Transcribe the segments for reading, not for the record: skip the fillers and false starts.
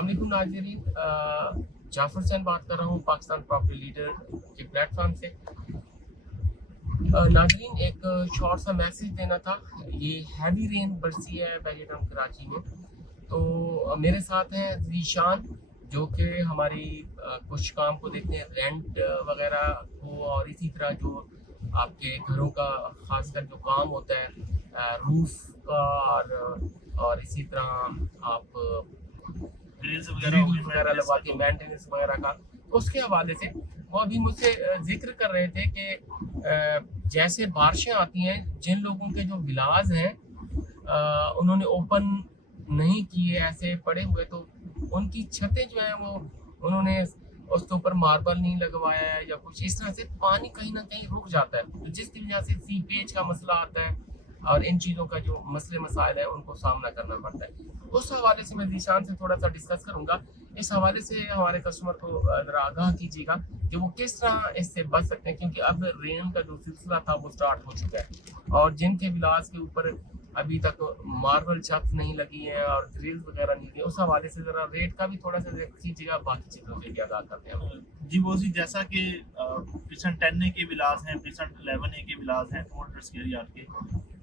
अस्सलाम वालेकुम नाज़रीन, जाफ़र हुसैन बात कर रहा हूँ पाकिस्तान प्रॉपर्टी लीडर के प्लेटफॉर्म से। नाज़रीन, एक शॉर्ट सा मैसेज देना था। ये हैवी रेन बरसी है बैरियटाउन कराची में, तो मेरे साथ हैं ज़ीशान जो कि हमारी कुछ काम को देखते हैं, रेंट वगैरह को, और इसी तरह जो आपके घरों का खासकर जो काम होता है रूफ का और इसी तरह आप ग्रिल्स वगैरह लगवाती है, मेंटेनेंस वगैरह का। तो उसके हवाले से वो अभी मुझसे जिक्र कर रहे थे कि जैसे बारिशें आती हैं, जिन लोगों के जो विलाज हैं उन्होंने ओपन नहीं किए, ऐसे पड़े हुए, तो उनकी छतें जो हैं वो उन्होंने उसके ऊपर मार्बल नहीं लगवाया है या कुछ इस तरह से, पानी कहीं ना कहीं रुक जाता है, तो जिसकी वजह से सीपेज का मसला आता है और इन चीज़ों का जो मसले मसाइल है उनको सामना करना पड़ता है। उस हवाले से मैं ज़ीशान से थोड़ा सा डिस्कस करूंगा। इस हवाले से हमारे कस्टमर को ज़रा आगाह कीजिएगा कि वो किस तरह इससे बच सकते हैं, क्योंकि अब रेन का जो सिलसिला था वो स्टार्ट हो चुका है और जिनके विलास के ऊपर अभी तक मार्बल छत नहीं लगी है और ग्रिल्स वगैरह नहीं लगी, उस हवाले से ज़रा रेट का भी थोड़ा सा कीजिएगा, बाकी चीज़ों से भी आगाह करते हैं। जी वो जी, जैसा कि पिसन 10A के विलास हैं, पिसन 11A के विलास हैं 200 स्क्वायर यार्ड के,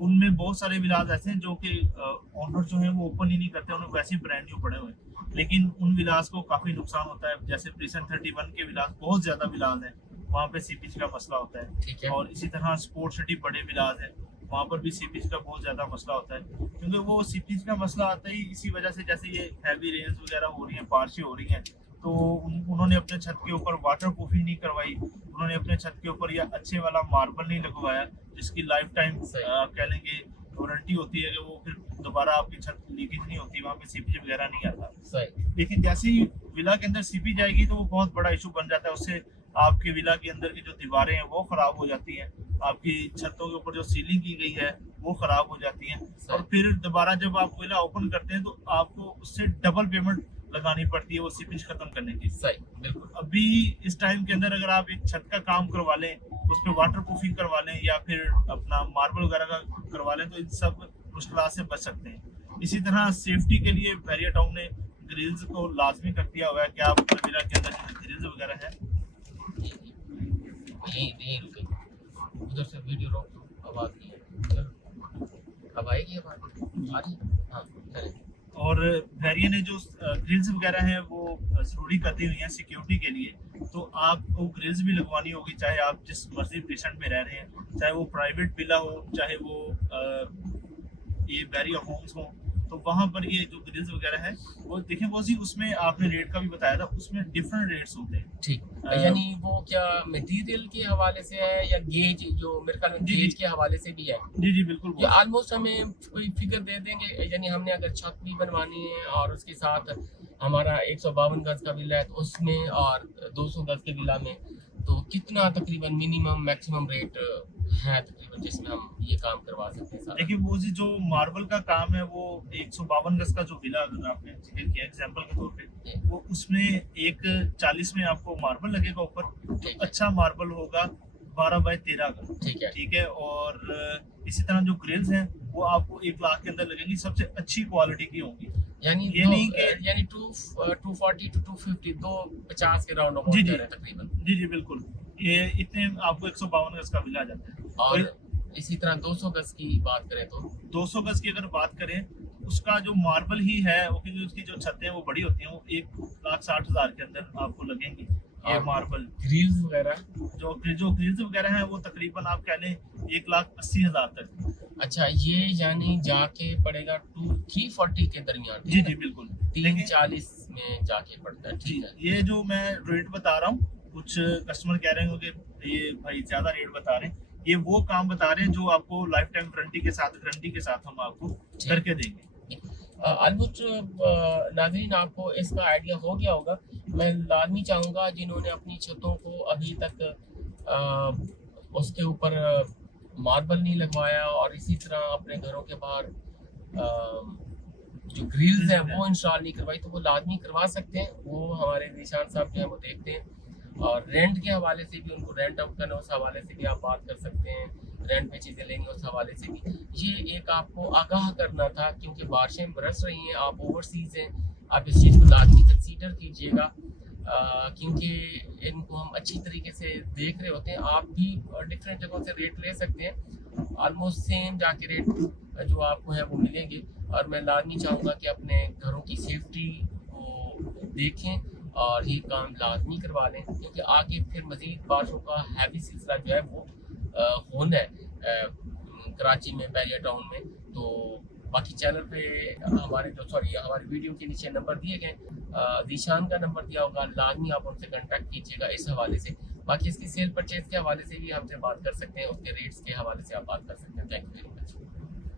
उनमें बहुत सारे विलास ऐसे हैं जो कि ओनर जो है वो ओपन ही नहीं करते, उन्हें वैसे ही ब्रांड न्यू पड़े हुए हैं, लेकिन उन विलास को काफ़ी नुकसान होता है। जैसे प्रिसन 31 के विलास बहुत ज़्यादा विलास हैं, वहाँ पे सीपेज का मसला होता है, और इसी तरह स्पोर्ट सिटी बड़े विलास हैं, वहाँ पर भी सीपेज का बहुत ज़्यादा मसला होता है, क्योंकि वो सीपेज का मसला आता ही इसी वजह से, जैसे ये हैवी रेन्स वगैरह हो रही हैं, बारिशें हो रही हैं, तो उन्होंने अपने छत के ऊपर वाटर प्रूफिंग नहीं करवाई, उन्होंने अपने छत के ऊपर या अच्छे वाला मार्बल नहीं लगवाया जिसकी लाइफ टाइम कह लेंगे वारंटी होती है कि वो फिर दोबारा आपकी छत लीकेज नहीं होती, वहाँ पे सीपेज वगैरह नहीं आता। लेकिन जैसे ही विला के अंदर सीपेज आएगी तो वो बहुत बड़ा इशू बन जाता है, उससे आपके विला के अंदर की जो दीवारें हैं वो खराब हो जाती हैं, आपकी छतों के ऊपर जो सीलिंग की गई है वो खराब हो जाती है, और फिर दोबारा जब आप विला ओपन करते हैं तो आपको उससे डबल पेमेंट लगानी पड़ती है वो सीपेज खत्म करने की। सही, बिल्कुल। अभी इस टाइम के अंदर अगर आप एक छत का काम करवा लें, उस पर वाटर प्रूफिंग करवा लें या फिर अपना मार्बल वगैरह का करवा लें, तो इन सब मुश्किलात से बच सकते हैं। इसी तरह सेफ्टी के लिए बैरियटाउन ने ग्रिल्स को लाजमी कर दिया हुआ है कि आप विला के अंदर ग्रिल्स वगैरह है, उधर से वीडियो रोक दो, आवाज नहीं है, अब आएगी आवाज। हाँ, चले। और वेरियन ने जो ग्रिल्स वगैरह हैं वो ज़रूरी कर दी हुई हैं सिक्योरिटी के लिए, तो आपको ग्रिल्स भी लगवानी होगी, चाहे आप जिस मर्जी पेशेंट में रह रहे हैं, चाहे वो प्राइवेट विला हो, चाहे वो ये बैरियर होम्स हो, तो वहाँ पर ये जो ग्रिल्स वगैरह है वो देखें, वो जी उसमें आपने रेट का भी बताया था, उसमें डिफरेंट रेट्स होते हैं। ठीक, यानी वो क्या मटेरियल के हवाले से है या गेज, जो मेरे ख्याल में गेज के हवाले से भी है? जी जी बिल्कुल। ये ऑलमोस्ट हमें कोई फिगर दे देंगे, यानी हमने अगर छत भी बनवानी है और उसके साथ हमारा 152 गज का विला है तो उसमें और 200 गज के विला में, तो कितना तकरीबन मिनिमम मैक्सिमम रेट है तकरीबन जिसमें हम ये काम करवा सकते हैं? देखिए वो जी जो मार्बल का काम है वो 152 गज का जो विला अगर आपने जिक्र किया एग्जांपल के तौर पे, वो उसमें 140 में आपको मार्बल लगेगा ऊपर, जो अच्छा मार्बल होगा 12 बाय 13 का, ठीक है। और इसी तरह जो ग्रिल्स हैं वो आपको 1 लाख के अंदर लगेंगी, सबसे अच्छी क्वालिटी की होंगी, यानी ये नहीं कि यानी 240 to 250 250 के राउंड जी जी तकरीबन। जी जी बिल्कुल, ये इतने आपको 152 गज का विला आ जाता है। और इसी तरह 200 गज की बात करें तो 200 गज की अगर बात करें, उसका जो मार्बल ही है वो, क्योंकि उसकी जो छतें हैं वो बड़ी होती हैं, वो 1,60,000 के अंदर आपको लगेंगी ये मार्बल। ग्रिल्स वगैरह जो ग्रिल्स वगैरह हैं वो तकरीबन आप कह लें 1,80,000 तक। अच्छा, ये यानी जाके पड़ेगा 340 के दरमियान? जी जी बिल्कुल, 340 में जाके पड़ता है। ठीक है, ये जो मैं रेट बता रहा हूँ, कुछ कस्टमर कह रहे हैं कि ये भाई ज्यादा रेट बता रहे हैं, ये वो काम बता रहे हैं जो आपको लाइफ टाइम गारंटी के साथ हम आपको करके देंगे। ऑलमोस्ट नाज़रीन आपको इसका आइडिया हो गया होगा। मैं लाजमी चाहूँगा जिन्होंने अपनी छतों को अभी तक उसके ऊपर मार्बल नहीं लगवाया और इसी तरह अपने घरों के बाहर जो ग्रिल्स हैं वो इंस्टॉल नहीं करवाई, तो वो लाजमी करवा सकते हैं। वो हमारे निशान साहब जो हैं वो देखते हैं, और रेंट के हवाले से भी उनको रेंट आउट करना, उस हवाले से भी आप बात कर सकते हैं, रेंट पे चीज़ें लेनी उस हवाले से भी। ये एक आपको आगाह करना था क्योंकि बारिशें बरस रही हैं, आप ओवरसीज़ हैं, آپ اس چیز کو لازمی کنسیڈر کیجیے گا، کیونکہ ان کو ہم اچھی طریقے سے دیکھ رہے ہوتے ہیں. آپ بھی ڈفرینٹ جگہوں سے ریٹ لے سکتے ہیں، آلموسٹ سیم جا کے ریٹ جو آپ کو ہے وہ ملیں گے. اور میں لازمی چاہوں گا کہ اپنے گھروں کی سیفٹی کو دیکھیں اور یہ کام لازمی کروا لیں، کیونکہ آگے پھر مزید بارشوں کا ہیوی سلسلہ جو ہے وہ ہونا ہے کراچی میں، بیریا ٹاؤن میں. تو باقی چینل پہ ہمارے ہماری ویڈیو کے نیچے نمبر دیے گئے، ذیشان کا نمبر دیا ہوگا، لازمی آپ ان سے کنٹیکٹ کیجیے گا اس حوالے سے. باقی اس کی سیل پرچیز کے حوالے سے بھی ہم سے بات کر سکتے ہیں، اس کے ریٹس کے حوالے سے آپ بات کر سکتے ہیں. Thank you very much.